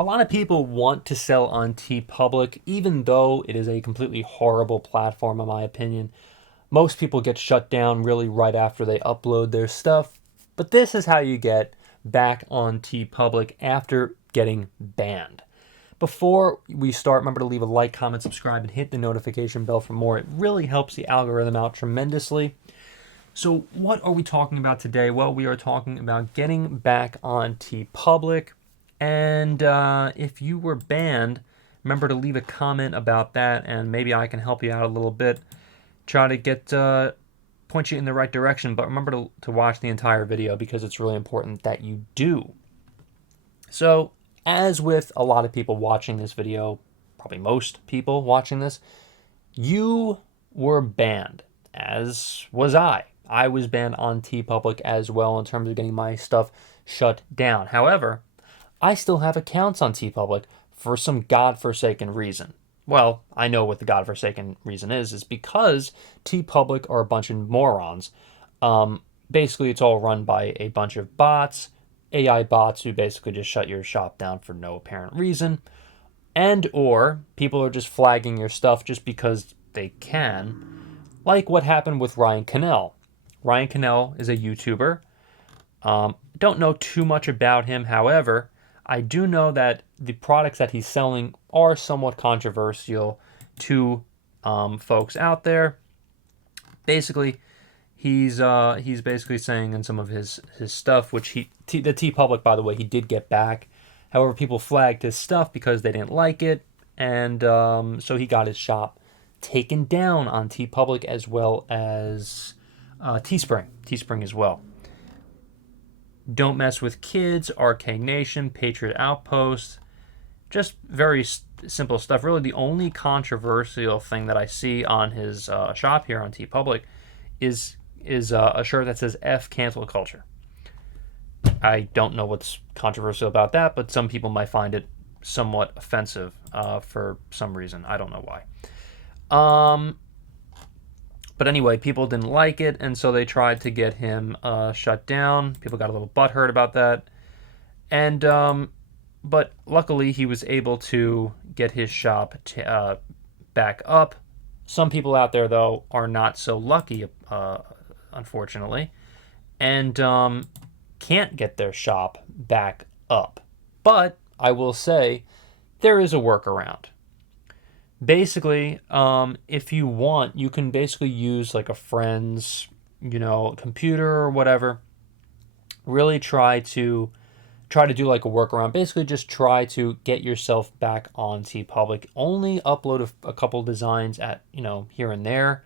A lot of people want to sell on TeePublic, even though it is a completely horrible platform, in my opinion. Most people get shut down really right after they upload their stuff. But this is how you get back on TeePublic after getting banned. Before we start, remember to leave a like, comment, subscribe, and hit the notification bell for more. It really helps the algorithm out tremendously. So, what are we talking about today? Well, we are talking about getting back on TeePublic. And if you were banned, remember to leave a comment about that, and maybe I can help you out a little bit. Try to point you in the right direction, but remember to watch the entire video because it's really important that you do. So, as with a lot of people watching this video, probably most people watching this, you were banned, as was I. I was banned on TeePublic as well in terms of getting my stuff shut down. However, I still have accounts on TeePublic for some godforsaken reason. Well, I know what the godforsaken reason is because TeePublic are a bunch of morons. Basically, it's all run by a bunch of bots, AI bots who basically just shut your shop down for no apparent reason. And or people are just flagging your stuff just because they can. Like what happened with Ryan Cannell. Ryan Cannell is a YouTuber. Don't know too much about him, however, I do know that the products that he's selling are somewhat controversial to folks out there. Basically, he's basically saying in some of his stuff, which the TeePublic, by the way, he did get back. However, people flagged his stuff because they didn't like it, and so he got his shop taken down on TeePublic as well as Teespring as well. Don't Mess with Kids, Arcade Nation, Patriot Outpost, just very simple stuff. Really, the only controversial thing that I see on his shop here on TeePublic is a shirt that says F cancel culture. I don't know what's controversial about that, but some people might find it somewhat offensive for some reason. I don't know why. But anyway, people didn't like it, and so they tried to get him shut down. People got a little butthurt about that. And but luckily, he was able to get his shop back up. Some people out there, though, are not so lucky, unfortunately, and can't get their shop back up. But I will say there is a workaround. Basically, if you want, you can basically use like a friend's, computer or whatever. Really try to do like a workaround. Basically, just try to get yourself back on TeePublic. Only upload a couple designs at here and there,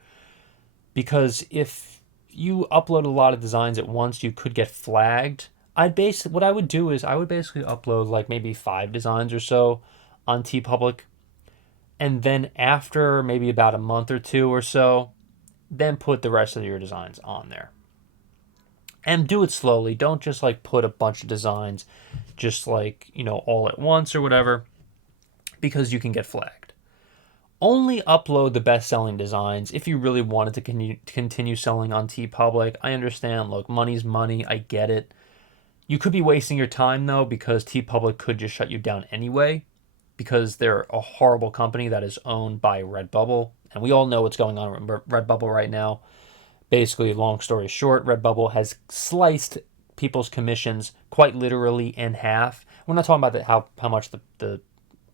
because if you upload a lot of designs at once, you could get flagged. What I would do is I would basically upload like maybe 5 designs or so on TeePublic. And then after maybe about a month or 2 or so, then put the rest of your designs on there. And do it slowly. Don't just like put a bunch of designs just like, all at once or whatever, because you can get flagged. Only upload the best-selling designs if you really wanted to continue selling on TeePublic. I understand, look, money's money. I get it. You could be wasting your time, though, because TeePublic could just shut you down anyway, because they're a horrible company that is owned by Redbubble. And we all know what's going on with Redbubble right now. Basically, long story short, Redbubble has sliced people's commissions quite literally in half. We're not talking about how much the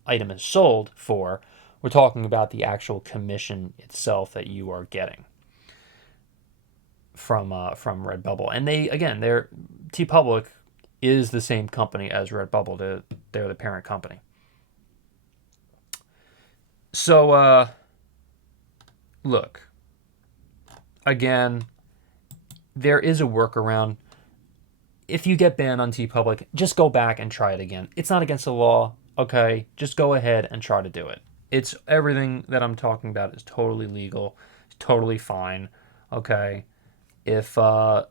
item is sold for. We're talking about the actual commission itself that you are getting from Redbubble. And they're TeePublic is the same company as Redbubble. They're the parent company. So, look, again, there is a workaround. If you get banned on TeePublic, just go back and try it again. It's not against the law, okay? Just go ahead and try to do it. It's everything that I'm talking about is totally legal, it's totally fine, okay? If, look,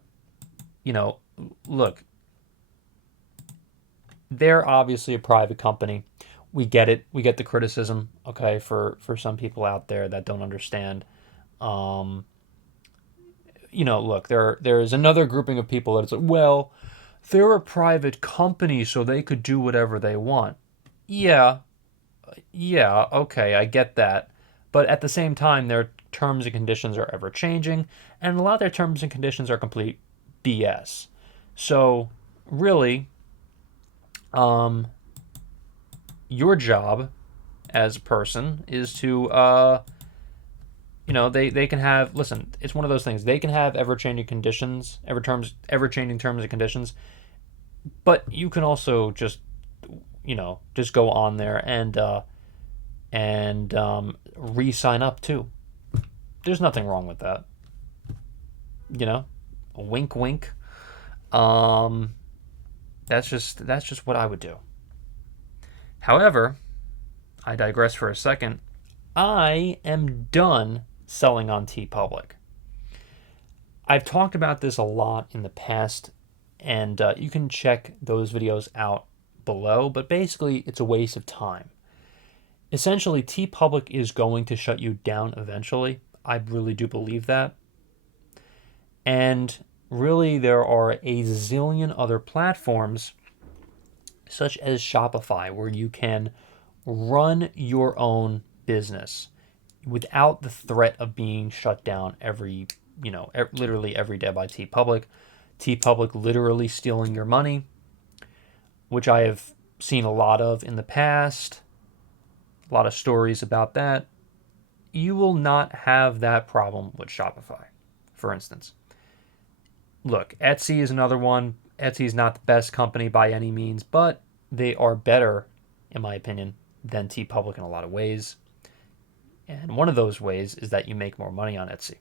they're obviously a private company. We get it. We get the criticism, okay, for some people out there that don't understand. Look, there's another grouping of people that it's like, well, they're a private company, so they could do whatever they want. Yeah, yeah, okay, I get that. But at the same time, their terms and conditions are ever changing, and a lot of their terms and conditions are complete BS. So, really, um, your job as a person is to, they can have, listen, it's one of those things. They can have ever changing conditions, ever changing terms and conditions, but you can also just, just go on there and re-sign up too. There's nothing wrong with that. You know, wink, wink. Um, that's just what I would do. However, I digress for a second. I am done selling on TeePublic. I've talked about this a lot in the past, and you can check those videos out below. But basically, it's a waste of time. Essentially, TeePublic is going to shut you down eventually. I really do believe that. And really, there are a zillion other platforms, such as Shopify, where you can run your own business without the threat of being shut down literally every day by TeePublic. TeePublic literally stealing your money, which I have seen a lot of in the past, a lot of stories about that. You will not have that problem with Shopify, for instance. Look, Etsy is another one. Etsy is not the best company by any means, but they are better, in my opinion, than TeePublic in a lot of ways. And one of those ways is that you make more money on Etsy.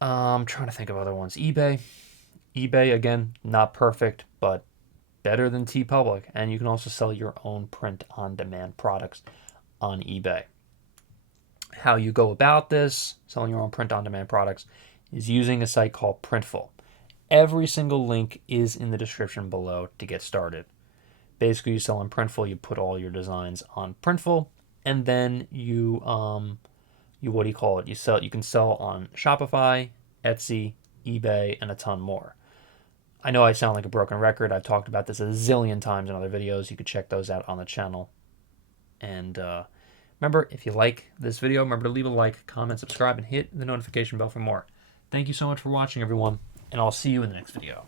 I'm trying to think of other ones. eBay, again, not perfect, but better than TeePublic. And you can also sell your own print-on-demand products on eBay. How you go about this, selling your own print-on-demand products, is using a site called Printful. Every single link is in the description below to get started. Basically, you sell on Printful, you put all your designs on Printful, and then you what do you call it? You can sell on Shopify, Etsy, eBay, and a ton more. I know I sound like a broken record. I've talked about this a zillion times in other videos. You could check those out on the channel. And remember, if you like this video, remember to leave a like, comment, subscribe, and hit the notification bell for more. Thank you so much for watching, everyone, and I'll see you in the next video.